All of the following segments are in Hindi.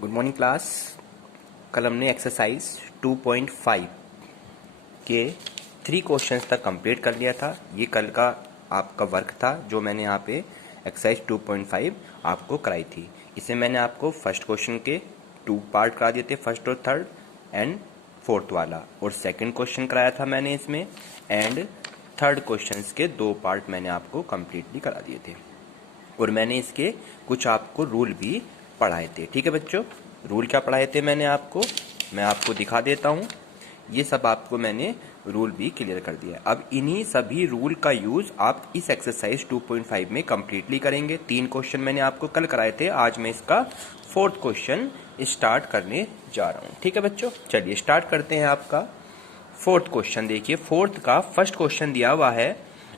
Good morning class. कल हमने एक्सरसाइज 2.5 के 3 क्वेश्चंस तक कंप्लीट कर लिया था। ये कल का आपका वर्क था जो मैंने यहाँ पे एक्सरसाइज 2.5 आपको कराई थी। इसे मैंने आपको फर्स्ट क्वेश्चन के 2 पार्ट करा दिए थे, फर्स्ट और थर्ड एंड फोर्थ वाला, और सेकंड क्वेश्चन कराया था मैंने इसमें, एंड थर्ड क्वेश्चंस के 2 पार्ट मैंने आपको कम्प्लीटली करा दिए थे, और मैंने इसके कुछ आपको रूल भी पढ़ाए थे। ठीक है बच्चों, रूल क्या पढ़ाए थे मैंने आपको, मैं आपको दिखा देता हूँ। ये सब आपको मैंने रूल भी क्लियर कर दिया। अब इन्हीं सभी रूल का यूज आप इस एक्सरसाइज 2.5 में कंप्लीटली करेंगे। 3 क्वेश्चन मैंने आपको कल कराए थे, आज मैं इसका 4th क्वेश्चन स्टार्ट करने जा रहा हूँ। ठीक है बच्चों, चलिए स्टार्ट करते हैं आपका 4th क्वेश्चन। देखिए 4th का फर्स्ट क्वेश्चन दिया हुआ है,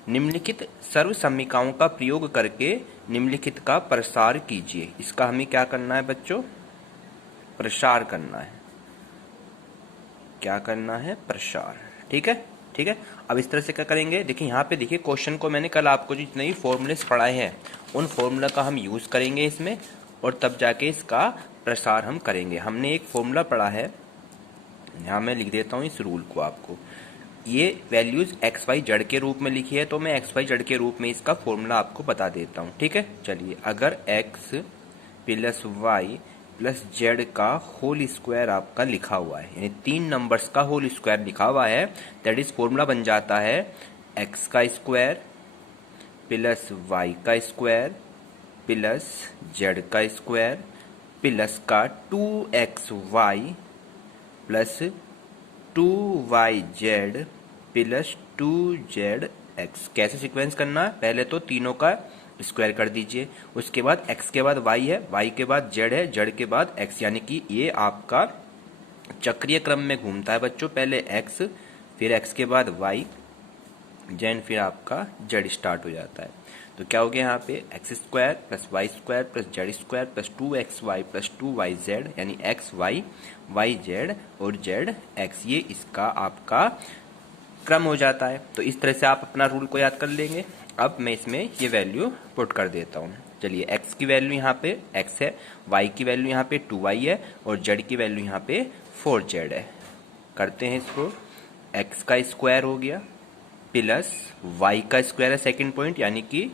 निम्नलिखित सर्व समीकरणों का प्रयोग करके निम्नलिखित का प्रसार कीजिए। इसका हमें क्या करना है बच्चों, प्रसार करना है। क्या करना है, प्रसार। ठीक है, ठीक है। अब इस तरह से क्या करेंगे, देखिए यहाँ पे देखिए क्वेश्चन को मैंने कल आपको जितने भी फॉर्मूलेस पढ़ाए हैं उन फॉर्मूला का हम यूज करेंगे इसमें, और तब जाके इसका प्रसार हम करेंगे। हमने एक फॉर्मूला पढ़ा है, यहाँ मैं लिख देता हूँ इस रूल को आपको। ये वैल्यूज एक्स वाई जेड के रूप में लिखी है, तो मैं एक्स वाई जेड के रूप में इसका फॉर्मूला आपको बता देता हूँ। ठीक है, चलिए अगर X plus Y plus Z का होल स्क्वायर आपका लिखा हुआ है, यानी 3 नंबर्स का होल स्क्वायर लिखा हुआ है, दैट इज फॉर्मूला बन जाता है एक्स का स्क्वायर प्लस वाई का स्क्वायर प्लस जेड का स्क्वायर प्लस का 2xy plus 2yz plus 2zx। कैसे सीक्वेंस करना है, पहले तो तीनों का स्क्वायर कर दीजिए, उसके बाद x के बाद y है, y के बाद z है, z के बाद x, यानी कि ये आपका चक्रीय क्रम में घूमता है बच्चों। पहले x, फिर x के बाद y, जैन फिर आपका z स्टार्ट हो जाता है। तो क्या हो गया यहाँ पे, X square plus Y square plus Z square plus 2xy plus 2yz, यानी xy yz और zx, ये इसका आपका क्रम हो जाता है। तो इस तरह से आप अपना रूल को याद कर लेंगे। अब मैं इसमें ये वैल्यू पुट कर देता हूँ। चलिए x की वैल्यू यहाँ पे x है, y की वैल्यू यहाँ पे 2y है, और z की वैल्यू यहाँ पे 4z है। करते हैं इसको, x का स्क्वायर हो गया प्लस y का स्क्वायर है सेकंड पॉइंट, यानी कि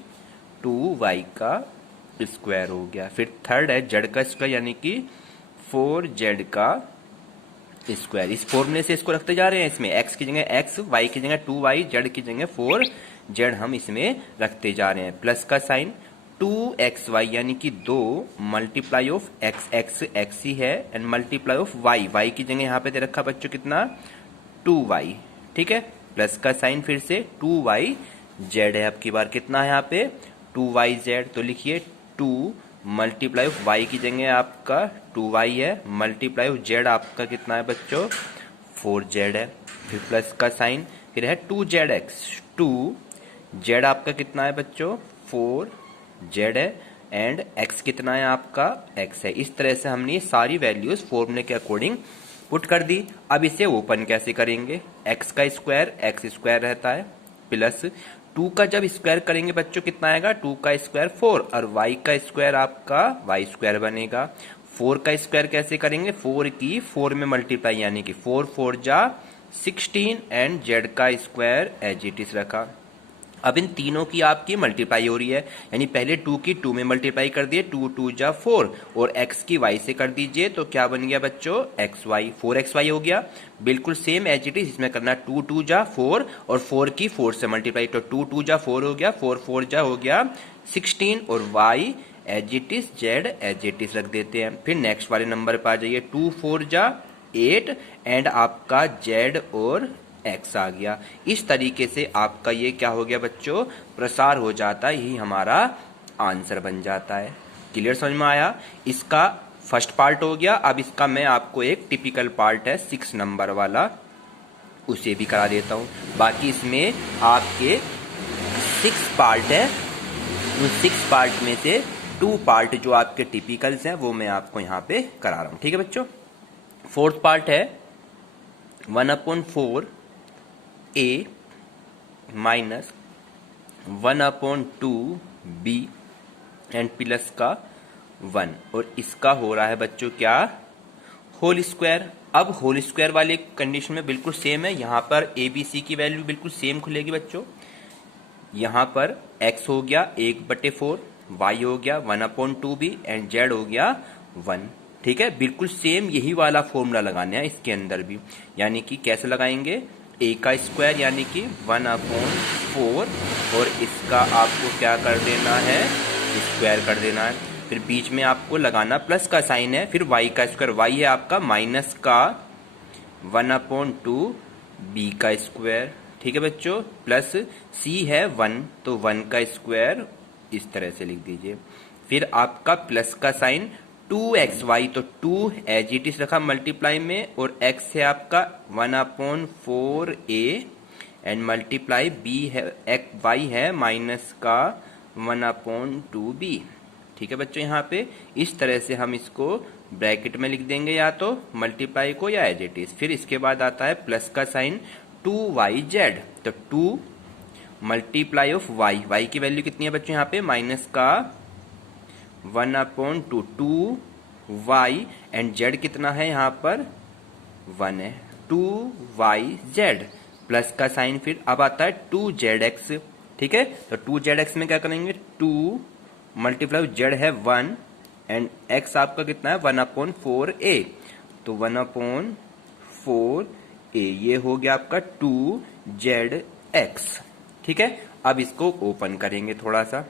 2y का स्क्वायर हो गया। फिर थर्ड है z का स्क्वायर, यानी कि 4z का स्क्वायर। इस फॉर्मूले से इसको रखते जा रहे हैं, इसमें x की जगह x, y की जगह 2y, z की जगह 4z हम इसमें रखते जा रहे हैं। प्लस का साइन 2xy, यानी कि 2 मल्टीप्लाई ऑफ x x ही है, एंड मल्टीप्लाई ऑफ y की जगह यहाँ पे दे रखा बच्चों कितना, 2y। ठीक है, प्लस का साइन फिर से 2yz है। अब की बार कितना है यहाँ पे, 2yz। तो लिखिए 2 मल्टीप्लाई ऑफ y की जगह आपका 2y है, मल्टीप्लाई ऑफ z आपका कितना है बच्चों, 4z है। फिर प्लस का साइन, फिर है 2zx, 2z आपका कितना है बच्चों, 4z है, एंड x कितना है आपका, x है। इस तरह से हमने सारी वैल्यूज फॉर्मूले के अकॉर्डिंग पुट कर दी। अब इसे ओपन कैसे करेंगे, x का स्क्वायर x स्क्वायर रहता है, प्लस 2 का जब स्क्वायर करेंगे बच्चों कितना आएगा, 2 का स्क्वायर 4, और y का स्क्वायर आपका y स्क्वायर बनेगा। 4 का स्क्वायर कैसे करेंगे, 4 की 4 में मल्टीप्लाई, यानी कि 4 4 जा 16, एंड z का स्क्वायर एज इट इज रखा। अब इन तीनों की आपकी मल्टीप्लाई हो रही है, यानी पहले 2 की 2 में मल्टीप्लाई कर दिए, 2 2 जा 4, और x की y से कर दीजिए, तो क्या बन गया बच्चों, xy, 4xy हो गया। बिल्कुल सेम एज इट इज इसमें करना, 2 2 जा 4, और 4 की 4 से मल्टीप्लाई, तो 2 2 जा 4 हो गया, 4 4 जा हो गया 16, और y as it is, z as it is रख देते हैं। फिर नेक्स्ट वाले नंबर पर आ जाइए, 2 4 जा 8, एंड आपका z और x आ गया। इस तरीके से आपका ये क्या हो गया बच्चों, प्रसार हो जाता है, यही हमारा आंसर बन जाता है। क्लियर, समझ में आया। इसका फर्स्ट पार्ट हो गया। अब इसका मैं आपको एक टिपिकल पार्ट है 6 नंबर वाला, उसे भी करा देता हूं। बाकी इसमें आपके 6 पार्ट है, उन 6 पार्ट में से 2 पार्ट जो आपके टिपिकल्स हैं वो मैं आपको यहाँ पे करा रहा हूं। ठीक है बच्चों, 4th पार्ट है 1/4 a - 1/2 b, एंड प्लस का 1 और इसका हो रहा है बच्चों क्या, होल स्क्वायर। अब होल स्क्वायर वाले कंडीशन में बिल्कुल सेम है, यहाँ पर ए बी सी की वैल्यू बिल्कुल सेम खुलेगी बच्चों। यहाँ पर x हो गया 1/4, y हो गया 1/2b एंड z हो गया 1। ठीक है, बिल्कुल सेम यही वाला फॉर्मूला लगाना है इसके अंदर भी, यानी कि कैसे लगाएंगे, a का स्क्वायर यानी कि 1/4 और इसका आपको क्या कर देना है, स्क्वायर कर देना है। फिर बीच में आपको लगाना प्लस का साइन है, फिर y का स्क्वायर, y है आपका माइनस का 1/2b का स्क्वायर। ठीक है बच्चों, प्लस c है 1 तो 1 का स्क्वायर इस तरह से लिख दीजिए। फिर आपका प्लस का साइन 2xy, तो 2 एज इट इज रखा मल्टीप्लाई में, और x है आपका 1/4a एंड मल्टीप्लाई b है y है माइनस का 1/2b। ठीक है बच्चों, यहाँ पे इस तरह से हम इसको ब्रैकेट में लिख देंगे, या तो मल्टीप्लाई को या एज इट इज। फिर इसके बाद आता है प्लस का साइन 2yz, तो 2 मल्टीप्लाई ऑफ y की वैल्यू कितनी है बच्चों, यहाँ पे माइनस का 1/2, 2y एंड z कितना है यहाँ पर 1 है, 2yz प्लस का साइन, फिर अब आता है 2zx। ठीक है, तो 2zx में क्या करेंगे, 2 मल्टीप्लाई z है 1 एंड x आपका कितना है 1/4a, तो 1/4a ये हो गया आपका 2zx। ठीक है, अब इसको ओपन करेंगे थोड़ा सा।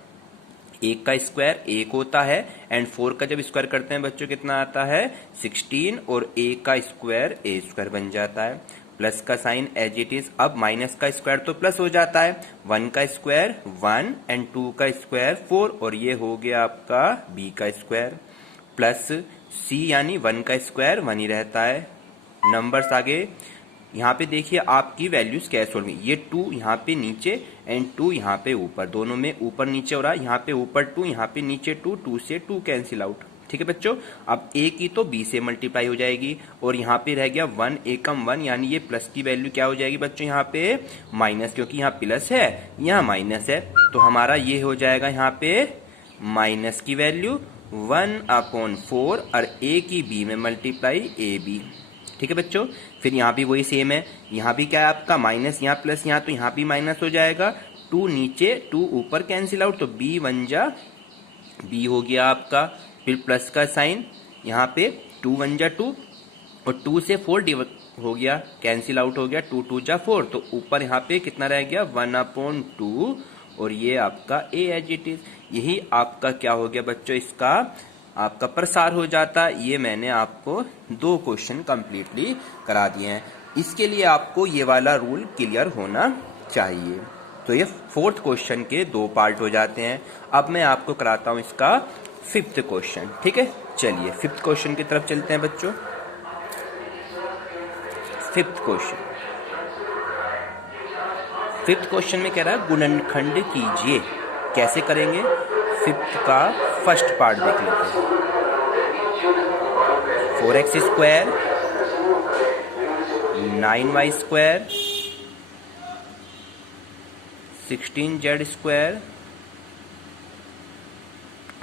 1 का स्क्वायर 1 होता है एंड 4 का जब स्क्वायर करते हैं बच्चों कितना आता है 16, और a का स्क्वायर a स्क्वायर बन जाता है। प्लस का साइन एज इट इज, अब माइनस का स्क्वायर तो प्लस हो जाता है, 1 का स्क्वायर 1 एंड 2 का स्क्वायर 4, और ये हो गया आपका b का स्क्वायर, प्लस c यानी 1 का स्क्वायर 1 ही रहता है। नंबर्स आगे यहाँ पे देखिए आपकी वैल्यूज कैसे होंगी, ये 2 यहाँ पे नीचे एंड 2 यहाँ पे ऊपर, दोनों में ऊपर नीचे हो रहा है, यहाँ पे ऊपर 2 यहाँ पे नीचे 2, 2 से 2 कैंसिल आउट। ठीक है बच्चों, अब a की तो b से मल्टीप्लाई हो जाएगी, और यहाँ पे रह गया 1 एकम 1, यानी ये प्लस की वैल्यू क्या हो जाएगी बच्चों यहाँ पे माइनस, क्योंकि यहाँ प्लस है यहाँ माइनस है, तो हमारा ये हो जाएगा यहाँ पे माइनस की वैल्यू 1/4 और a की b में मल्टीप्लाई ab। ठीक है बच्चों, फिर यहाँ भी वही सेम है, यहाँ भी क्या है आपका माइनस, यहाँ प्लस, यहाँ तो यहाँ भी माइनस हो जाएगा, 2 नीचे 2 ऊपर कैंसिल आउट, तो b 1 जा b हो गया आपका। फिर प्लस का साइन यहाँ पे 2 1 जा 2 और 2 से 4 हो गया कैंसिल आउट हो गया, 2 2 जा 4, तो ऊपर यहाँ पे कितना रह गया 1/2 और ये आपका a एज इट इज। यही आपका क्या हो गया बच्चों, इसका आपका प्रसार हो जाता। ये मैंने आपको 2 क्वेश्चन कंप्लीटली करा दिए हैं, इसके लिए आपको ये वाला रूल क्लियर होना चाहिए। तो ये 4th क्वेश्चन के 2 पार्ट हो जाते हैं। अब मैं आपको कराता हूं इसका 5th क्वेश्चन। ठीक है, चलिए 5th क्वेश्चन की तरफ चलते हैं बच्चों। 5th क्वेश्चन में कह रहा है गुणनखंड कीजिए। कैसे करेंगे, 5th का फर्स्ट पार्ट देख लेते हैं। 4x square 9y square 16z square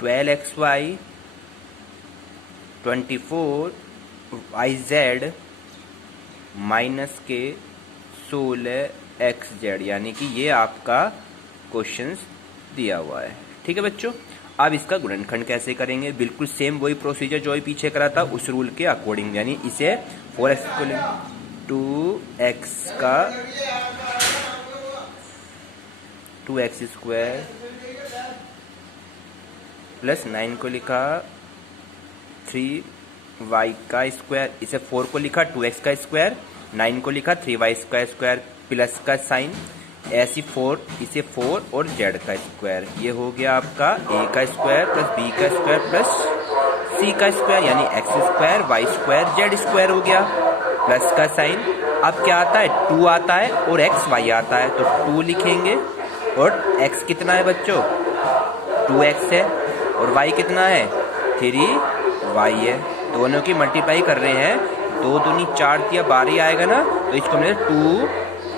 12xy 24yz minus के 16xz, यानी कि ये आपका क्वेश्चंस दिया हुआ है। ठीक है बच्चों, अब इसका गुणनखंड कैसे करेंगे, बिल्कुल सेम वही प्रोसीजर जो पीछे करा था उस रूल के अकॉर्डिंग, यानी इसे 4x को 2x का 2x स्क्वायर प्लस 9 को लिखा 3y का स्क्वायर, इसे 4 को लिखा 2x का स्क्वायर, 9 को लिखा 3y का स्क्वायर, प्लस का साइन ऐसी 4 इसे 4 और z का स्क्वायर। ये हो गया आपका a का स्क्वायर प्लस b का स्क्वायर प्लस c का स्क्वायर, यानी x square y square z square हो गया। प्लस का साइन अब क्या आता है 2 आता है और x y आता है, तो 2 लिखेंगे और x कितना है बच्चों 2x है और y कितना है 3y है। दोनों की मल्टीप्लाई कर रहे हैं, 2 दूनी 4 दिया 12 ही आएगा ना, तो इसको हमने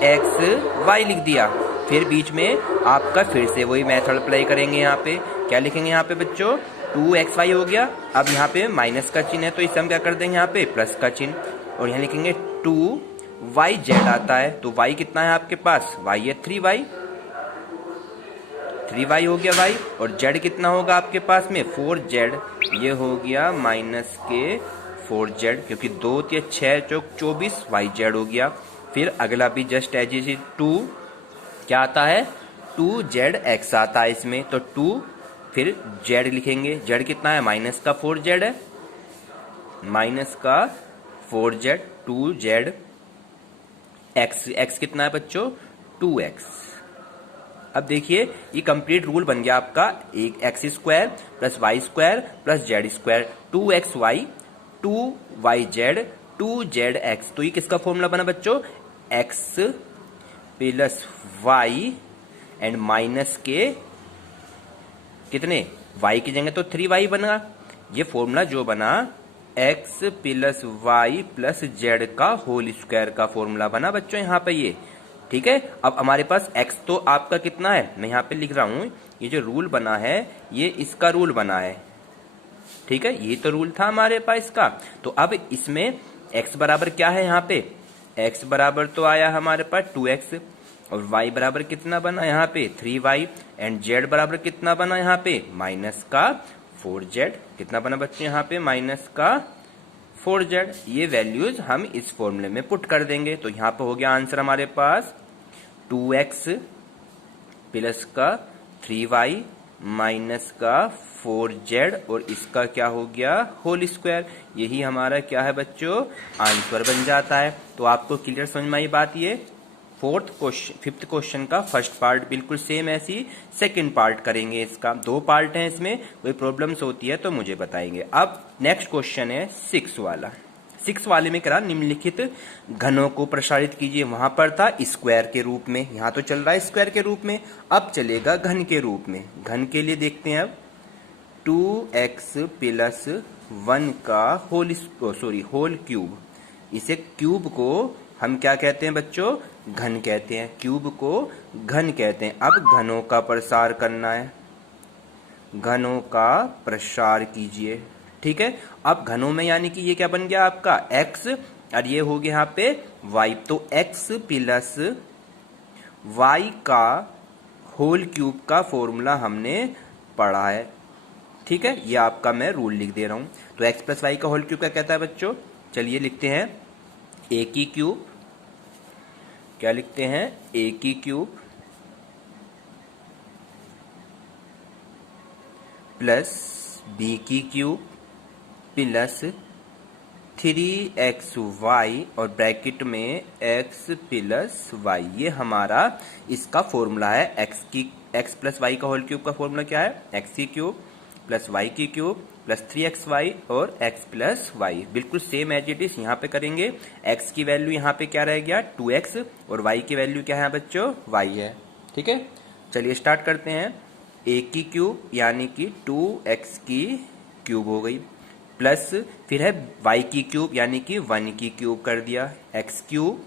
2xy लिख दिया। फिर बीच में आपका फिर से वही मेथड अप्लाई करेंगे, यहाँ पे क्या लिखेंगे, यहाँ पे बच्चों 2xy हो गया। अब यहाँ पे माइनस का चिन्ह है तो इसे हम क्या कर देंगे यहाँ पे प्लस का चिन्ह, और यहाँ लिखेंगे 2yz आता है। तो y कितना है आपके पास, y है 3y हो गया y, और z कितना होगा आपके पास में 4z, ये हो गया माइनस के 4z, क्योंकि 2 या 6 चौक 24 yz हो गया। फिर अगला भी जस्ट एज इज 2 क्या आता है 2zx आता है इसमें, तो 2 फिर z लिखेंगे, z कितना है माइनस का 4z है, माइनस का 4z 2z x कितना है बच्चों 2x। अब देखिए ये कंप्लीट रूल बन गया आपका, एक X square plus Y square plus Z square 2xy 2yz 2zx। तो ये किसका फॉर्मूला बना बच्चों, x plus y and minus के कितने y की जगह तो 3y बना। ये फॉर्मूला जो बना x plus Y plus Z का होल स्क्वायर का फॉर्मूला बना बच्चों यहाँ पे ये, ठीक है। अब हमारे पास x तो आपका कितना है, मैं यहाँ पे लिख रहा हूँ, ये जो रूल बना है ये इसका रूल बना है, ठीक है, ये तो रूल था हमारे पास इसका। तो अब इसमें x बराबर क्या है, यहाँ पे x बराबर तो आया हमारे पास 2x, और y बराबर कितना बना यहाँ पे 3y, एंड z बराबर कितना बना यहाँ पे माइनस का 4z, कितना बना बच्चे यहाँ पे माइनस का 4z। ये वैल्यूज हम इस फॉर्मूले में पुट कर देंगे। तो यहाँ पे हो गया आंसर हमारे पास 2x प्लस का 3y माइनस का 4z, और इसका क्या हो गया होल स्क्वायर। यही हमारा क्या है बच्चों आंसर बन जाता है। तो आपको क्लियर समझ में आई बात। ये फिफ्थ क्वेश्चन का फर्स्ट पार्ट बिल्कुल सेम ऐसी सेकंड पार्ट करेंगे। इसका 2 पार्ट हैं, इसमें कोई प्रॉब्लम्स होती है तो मुझे बताएंगे। अब नेक्स्ट क्वेश्चन है 6 वाला। 6 वाले में करा निम्नलिखित घनों को प्रसारित कीजिए। वहां पर था स्क्वायर के रूप में, यहाँ तो चल रहा है स्क्वायर के रूप में, अब चलेगा घन के रूप में। घन के लिए देखते हैं अब 2x प्लस 1 का होल क्यूब। इसे क्यूब को हम क्या कहते हैं बच्चों घन कहते हैं, क्यूब को घन कहते हैं। अब घनों का प्रसार करना है, घनों का प्रसार कीजिए, ठीक है। अब घनों में यानी कि ये क्या बन गया आपका x, और ये हो गया यहाँ पे y। तो x प्लस y का होल क्यूब का फॉर्मूला हमने पढ़ा है, ठीक है। ये आपका मैं रूल लिख दे रहा हूं। तो x प्लस वाई का होल क्यूब क्या कहता है बच्चों, चलिए लिखते हैं a की क्यूब, क्या लिखते हैं a की क्यूब प्लस b की क्यूब प्लस 3xy और ब्रैकेट में x प्लस y। ये हमारा इसका फॉर्मूला है। x प्लस वाई का होल क्यूब का फॉर्मूला क्या है, x की क्यूब प्लस y की क्यूब प्लस 3xy और x प्लस वाई। बिल्कुल सेम एज इट इज यहाँ पे करेंगे। x की वैल्यू यहाँ पे क्या रह गया 2x, और y की वैल्यू क्या है बच्चों y है, ठीक है। चलिए स्टार्ट करते हैं। a की क्यूब यानी कि 2x की क्यूब हो गई, प्लस फिर है y की क्यूब यानी कि 1 की क्यूब कर दिया, x cube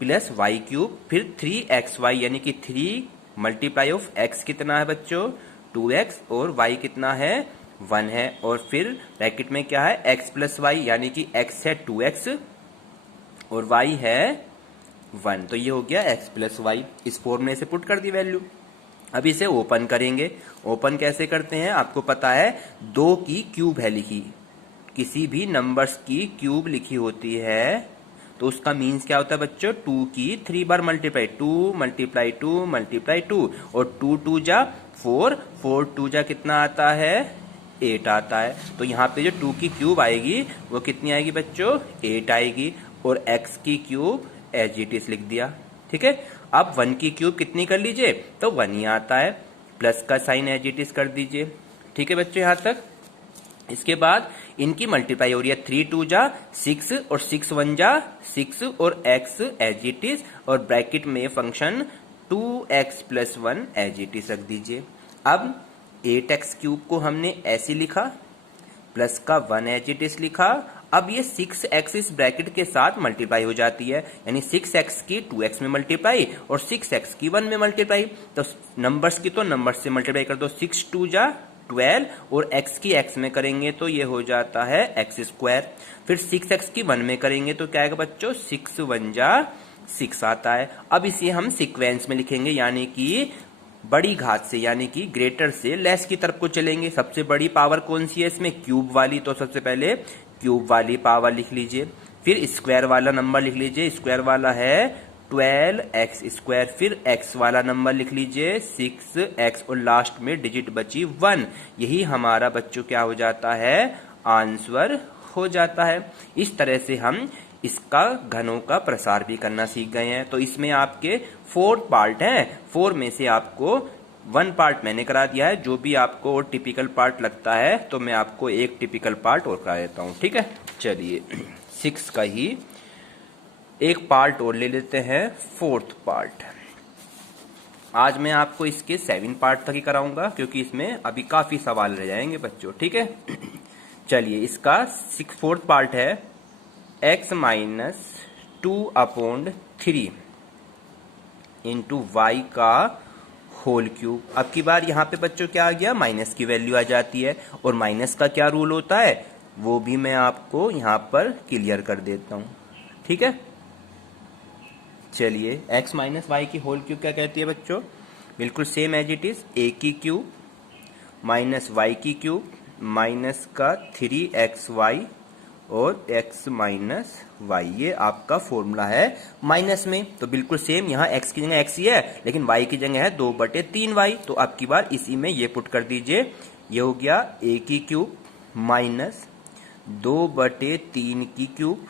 plus y cube, फिर 3xy यानी कि 3 मल्टीप्लाई ऑफ x कितना है बच्चों 2x, और y कितना है 1 है, और फिर ब्रैकेट में क्या है x प्लस वाई यानी कि x है 2x और y है 1। तो ये हो गया x प्लस वाई। इस फॉर्मूले से पुट कर दी वैल्यू। अब इसे ओपन करेंगे। ओपन कैसे करते हैं आपको पता है, 2 की क्यूब है लिखी, किसी भी नंबर्स की क्यूब लिखी होती है तो उसका मीन्स क्या होता है बच्चों 2 की 3 बार मल्टीप्लाई, 2 मल्टीप्लाई 2 मल्टीप्लाई 2, और 2 2 जा 4, 4 2 जा कितना आता है 8 आता है। तो यहाँ पे जो 2 की क्यूब आएगी वो कितनी आएगी बच्चों 8 आएगी, और x की क्यूब एज इट इज लिख दिया, ठीक है। अब 1 की क्यूब कितनी कर लीजिए तो 1 ही आता है, प्लस का साइन एज इट इज कर दीजिए, ठीक है बच्चों यहाँ तक। इसके बाद इनकी मल्टीप्लाई हो रही है 3 2 जा 6 और 6 1 जा 6 और x एज इट इज, और ब्रैकेट में function 2x plus 1 as it is रख दीजिए। अब 8x क्यूब को हमने ऐसे लिखा, प्लस का 1 एज इट इज लिखा। अब ये 6x इस ब्रैकेट के साथ मल्टीप्लाई हो जाती है, यानी 6x की 2x में मल्टीप्लाई और 6x की 1 में मल्टीप्लाई। तो नंबर्स की तो नंबर्स से मल्टीप्लाई कर दो, 6 2 जा 12 और x की x में करेंगे तो ये हो जाता है x स्क्वायर। फिर 6x की 1 में करेंगे तो क्या आएगा बच्चों, 6 1 जा 6 आता है। अब इसे हम सीक्वेंस में लिखेंगे, यानी कि बड़ी घात से यानी कि ग्रेटर से लेस की तरफ को चलेंगे। सबसे बड़ी पावर कौन सी है इसमें, क्यूब वाली, तो सबसे पहले क्यूब वाली पावर लिख लीजिए। फिर स्क्वायर वाला नंबर लिख लीजिए, स्क्वायर वाला है 12x स्क्वायर। फिर x वाला नंबर लिख लीजिए 6x और लास्ट में डिजिट बची 1। यही हमारा बच्चों क्या हो जाता है, आंसर हो जाता है। इस तरह से हम इसका घनों का प्रसार भी करना सीख गए हैं। तो इसमें आपके 4 पार्ट हैं, 4 में से आपको 1 पार्ट मैंने करा दिया है। जो भी आपको और टिपिकल पार्ट लगता है तो मैं आपको एक टिपिकल पार्ट और करा देता हूं, ठीक है। चलिए 6 का ही एक पार्ट और ले लेते हैं, 4th पार्ट। आज मैं आपको इसके 7 पार्ट तक ही कराऊंगा, क्योंकि इसमें अभी काफी सवाल रह जाएंगे बच्चों, ठीक है। चलिए इसका 4th पार्ट है x माइनस 2/3 इंटू वाई का होल क्यूब। अब की बार यहाँ पे बच्चों क्या आ गया, माइनस की वैल्यू आ जाती है, और माइनस का क्या रूल होता है वो भी मैं आपको यहाँ पर क्लियर कर देता हूँ, ठीक है। चलिए x माइनस वाई की होल क्यूब क्या कहती है बच्चों, बिल्कुल same as it is, a की क्यूब माइनस वाई की क्यूब माइनस का 3xy और x माइनस वाई, ये आपका फॉर्मूला है माइनस में। तो बिल्कुल सेम, यहाँ x की जगह x ही है, लेकिन y की जगह है 2/3y। तो अब की बार इसी में ये पुट कर दीजिए, ये हो गया a की क्यूब माइनस 2/3 की क्यूब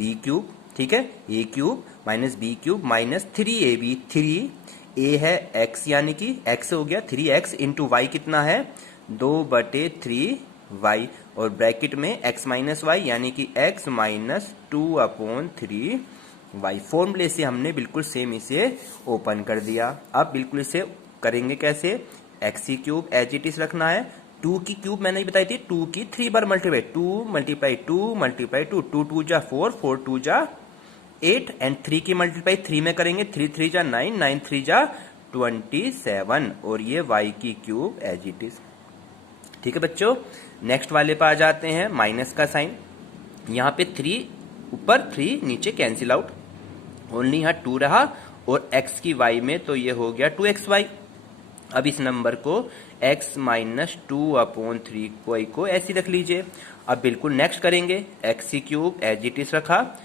b क्यूब, ठीक है, a cube minus b cube minus 3ab। 3a है x, यानी कि x हो गया 3x इंटू वाई कितना है 2/3y, और ब्रैकेट में x माइनस वाई यानी कि x माइनस 2/3y। फॉर्मूले से हमने बिल्कुल सेम इसे ओपन कर दिया। अब बिल्कुल इसे करेंगे कैसे, x की क्यूब एज इट इज रखना है, 2 की क्यूब मैंने बताई थी 2 की 3 बार मल्टीप्लाई, 2 मल्टीप्लाई 2 मल्टीप्लाई 2, 2 2 जा 4, 4 2 जा 8 एंड 3 की मल्टीप्लाई 3 में करेंगे, 3 3 जा 9, 9 3 जा 27, और ये y की क्यूब एज इट इज, ठीक है बच्चों। नेक्स्ट वाले पे आ जाते हैं, माइनस का साइन, यहाँ पे 3 ऊपर 3 नीचे कैंसिल आउट, ओनली यहाँ 2 रहा, और x की y में तो ये हो गया 2xy। अब इस नंबर को x माइनस 2/3y को ऐसी रख लीजिए। अब बिल्कुल नेक्स्ट करेंगे, x की क्यूब एज इट इज रखा,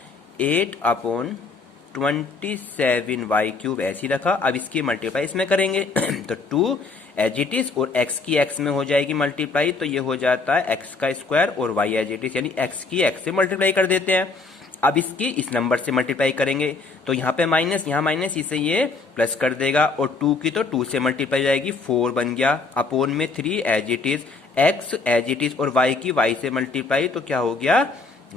8/27y क्यूब ऐसी रखा। अब इसकी मल्टीप्लाई इसमें करेंगे तो 2 एज इट इज, और x की x में हो जाएगी मल्टीप्लाई, तो ये हो जाता है x का स्क्वायर और y एज इट इज, यानी x की x से मल्टीप्लाई कर देते हैं। अब इसकी इस नंबर से मल्टीप्लाई करेंगे तो यहाँ पे माइनस, यहाँ माइनस, इसे ये प्लस कर देगा, और 2 की तो 2 से मल्टीप्लाई जाएगी, 4 बन गया, अपोन में 3 as it is, x as it is, और y की y से मल्टीप्लाई तो क्या हो गया,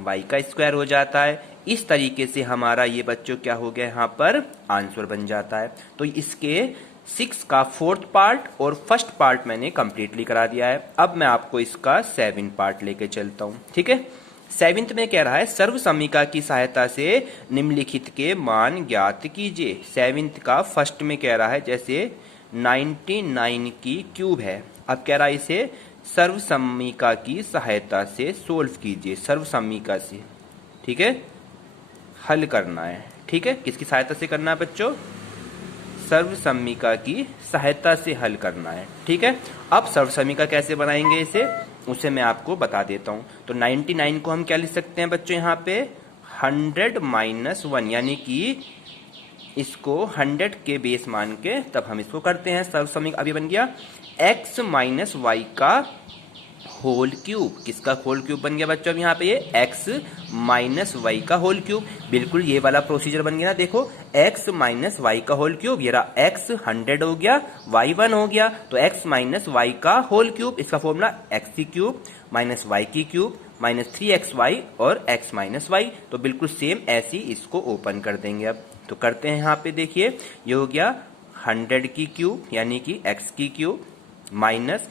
y का स्क्वायर हो जाता है। इस तरीके से हमारा ये बच्चों क्या हो गया, यहाँ पर आंसर बन जाता है। तो इसके 6 का 4th पार्ट और 1st पार्ट मैंने कंप्लीटली करा दिया है। अब मैं आपको इसका 7 पार्ट लेके चलता हूँ, ठीक है। 7th में कह रहा है सर्व समीका की सहायता से निम्नलिखित के मान ज्ञात कीजिए। 7th का 1st में कह रहा है जैसे 99 की क्यूब है, अब कह रहा है इसे सर्व समीका की सहायता से सोल्व कीजिए, सर्व समीका से, ठीक है, हल करना है, ठीक है। किसकी सहायता से करना है बच्चों, सर्व समीका की सहायता से हल करना है, ठीक है। अब सर्व समीका कैसे बनाएंगे इसे, उसे मैं आपको बता देता हूं। तो 99 को हम क्या लिख सकते हैं बच्चों, यहाँ पे 100 माइनस 1, यानी कि इसको 100 के बेस मान के तब हम इसको करते हैं। सर्व समीका अभी बन गया x माइनस वाई का होल क्यूब। किसका होल क्यूब बन गया बच्चों, अब यहाँ पे ये x माइनस वाई का होल क्यूब, बिल्कुल ये वाला प्रोसीजर बन गया ना, देखो x माइनस वाई का होल क्यूब, ये रहा x 100 हो गया, y 1 हो गया, तो x माइनस वाई का होल क्यूब, इसका फॉर्मूला x की क्यूब माइनस वाई की क्यूब माइनस 3xy और x माइनस वाई। तो बिल्कुल सेम ऐसी इसको ओपन कर देंगे। अब तो करते हैं, यहाँ पे देखिए ये हो गया 100 की क्यूब यानी कि x की क्यूब माइनस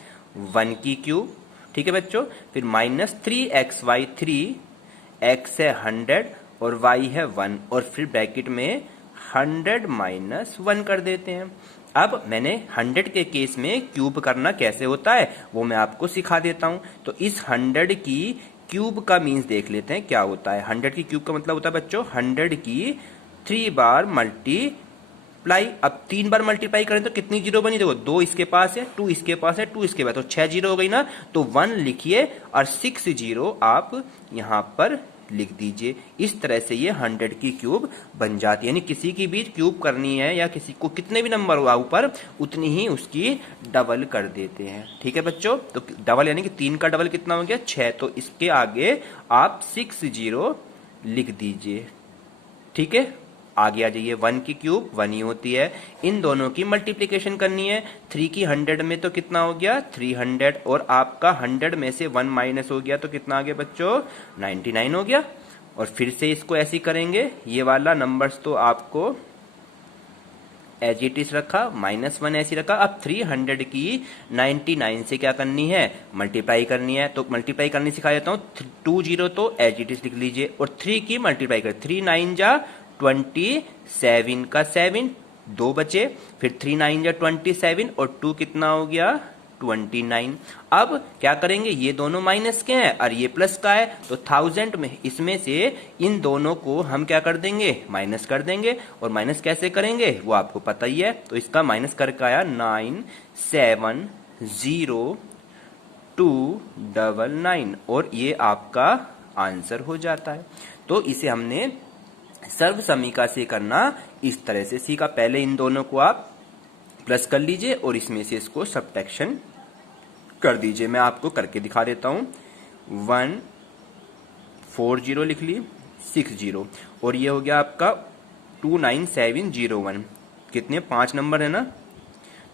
1 की क्यूब, ठीक है बच्चों, फिर माइनस 3xy, 3x है 100 और y है 1, और फिर ब्रैकेट में 100 माइनस 1 कर देते हैं। अब मैंने 100 के केस में क्यूब करना कैसे होता है वो मैं आपको सिखा देता हूं। तो इस 100 की क्यूब का मीन्स देख लेते हैं क्या होता है। 100 की क्यूब का मतलब होता है बच्चों 100 की 3 बार मल्टीप्लाई। अब 3 बार मल्टीप्लाई करें तो कितनी जीरो बनी, देखो 2 इसके पास है, 2 इसके पास है, 2 इसके पास, तो 6 जीरो हो गई ना। तो 1 लिखिए और 6 जीरो आप यहां पर लिख दीजिए। इस तरह से ये 100 की क्यूब बन जाती है। यानी किसी की भी क्यूब करनी है या किसी को कितने भी नंबर हुआ ऊपर उतनी ही उसकी डबल कर देते हैं। ठीक है बच्चों, तो डबल यानी कि 3 का डबल कितना हो गया 6, तो इसके आगे आप 6 जीरो लिख दीजिए। ठीक है, आगे आ जाइए। 1 की क्यूब 1 ही होती है। इन दोनों की मल्टीप्लिकेशन करनी है। 3 की 100 में तो कितना हो गया 300, और आपका 100 में से 1 माइनस हो गया तो कितना आ गया बच्चों 99 हो गया। और फिर से इसको ऐसे करेंगे, ये वाला नंबर्स तो आपको एज इट इज रखा, -1 ऐसी रखा। अब 300 की 99 से क्या करनी है मल्टीप्लाई करनी है। तो मल्टीप्लाई करनी सिखा देता हूँ। 2 जीरो तो एज इट इज लिख लीजिए, और 3 की मल्टीप्लाई कर 3 9 जा 27 का 7 2 बचे, फिर 3 9 जा 27 और 2 कितना हो गया 29। अब क्या करेंगे, ये दोनों माइनस के हैं और ये प्लस का है, तो 1000 में इसमें से इन दोनों को हम क्या कर देंगे माइनस कर देंगे। और माइनस कैसे करेंगे वो आपको पता ही है। तो इसका माइनस करके आया 970299 और ये आपका आंसर हो जाता है। तो इसे हमने सर्व समीका से करना इस तरह से सीखा। पहले इन दोनों को आप प्लस कर लीजिए और इसमें से इसको सब्ट्रैक्शन कर दीजिए। मैं आपको करके दिखा देता हूं। 140 लिख ली 60 और ये हो गया आपका 29701। कितने 5 नंबर है ना,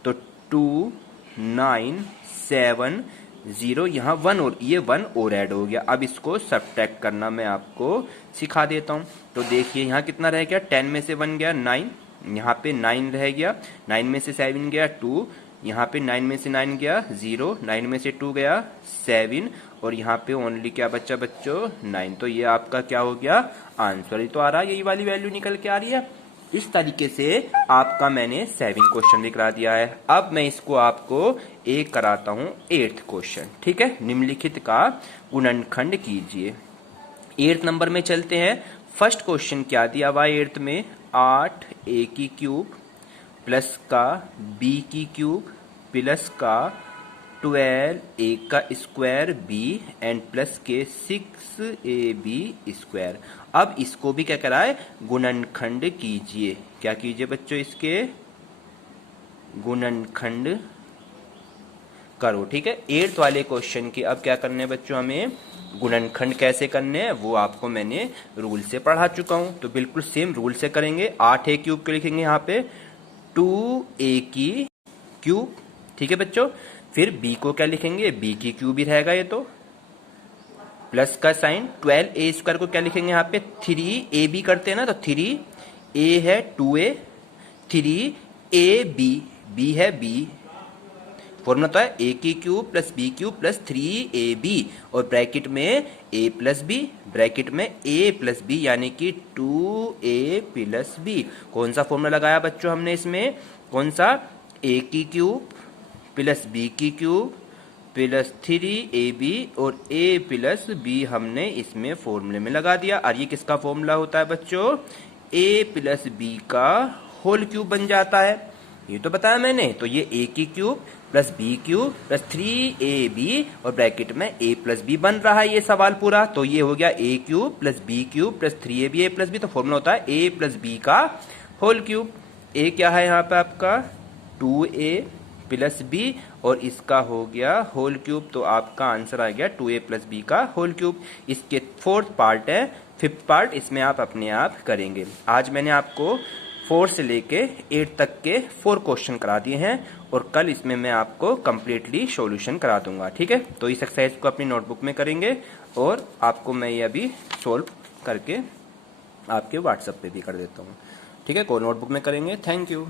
तो 2970 यहाँ 1 और ये 1 और ऐड हो गया। अब इसको सब्ट्रैक्ट करना मैं आपको सिखा देता हूं। तो देखिए यहाँ कितना रह गया 10 में से 1 गया 9, यहाँ पे 9 रह गया, 9 में से 7 गया 2, यहाँ पे 9 में से 9 गया 0, 9 में से 2 गया 7 और यहाँ पे ओनली क्या बच्चा बच्चों 9। तो ये आपका क्या हो गया आंसर ही तो आ रहा है, यही वाली वैल्यू निकल के आ रही है। इस तरीके से आपका मैंने 7 क्वेश्चन दिखा दिया है। अब मैं इसको आपको एक कराता हूँ 8th क्वेश्चन। ठीक है, निम्नलिखित का गुणनखंड कीजिए। 8th नंबर में चलते हैं। फर्स्ट क्वेश्चन क्या दिया हुआ 8th में, 8a की क्यूब प्लस का b की क्यूब प्लस का 12a का स्क्वायर b एंड प्लस के 6ab स्क्वायर। अब इसको भी क्या कराए गुणनखंड कीजिए। क्या कीजिए बच्चों, इसके गुणनखंड करो। ठीक है, 8th वाले क्वेश्चन की अब क्या करने हैं बच्चों, हमें गुणनखंड कैसे करने हैं वो आपको मैंने रूल से पढ़ा चुका हूं। तो बिल्कुल सेम रूल से करेंगे। 8a क्यूब को लिखेंगे यहाँ पे 2a की क्यूब। ठीक है बच्चों, फिर b को क्या लिखेंगे b की क्यूब ही रहेगा ये, तो प्लस का साइन। 12a स्क्वायर को क्या लिखेंगे यहाँ पे 3ab करते हैं ना, तो 3a है 2a 3ab b है b, फॉर्मूला तो है a की cube plus b cube plus 3ab और ब्रैकेट में a प्लस b, ब्रैकेट में a प्लस b यानी कि 2a प्लस b। कौन सा फॉर्मूला लगाया बच्चों हमने इसमें, कौन सा a की क्यूब प्लस b की क्यूब प्लस 3ab और a प्लस b हमने इसमें फॉर्मूले में लगा दिया। और ये किसका फॉर्मूला होता है बच्चों, a प्लस b का होल क्यूब बन जाता है, ये तो बताया मैंने। तो ये a की cube plus b cube plus 3ab और ब्रैकेट में a प्लस b बन रहा है ये सवाल पूरा। तो ये हो गया a cube plus b cube plus 3ab a plus b, तो फॉर्मूला होता है a प्लस b का होल क्यूब। a क्या है यहाँ पे आपका 2a प्लस b और इसका हो गया होल क्यूब, तो आपका आंसर आ गया 2a प्लस b का होल क्यूब। इसके 4th पार्ट है, 5th पार्ट इसमें आप अपने आप करेंगे। आज मैंने आपको 4 से लेके 8 तक के 4 क्वेश्चन करा दिए हैं और कल इसमें मैं आपको कम्प्लीटली सॉल्यूशन करा दूंगा। ठीक है, तो इस एक्सरसाइज को अपनी नोटबुक में करेंगे और आपको मैं ये अभी सोल्व करके आपके व्हाट्सएप पे भी कर देता हूँ। ठीक है, को नोटबुक में करेंगे। Thank you.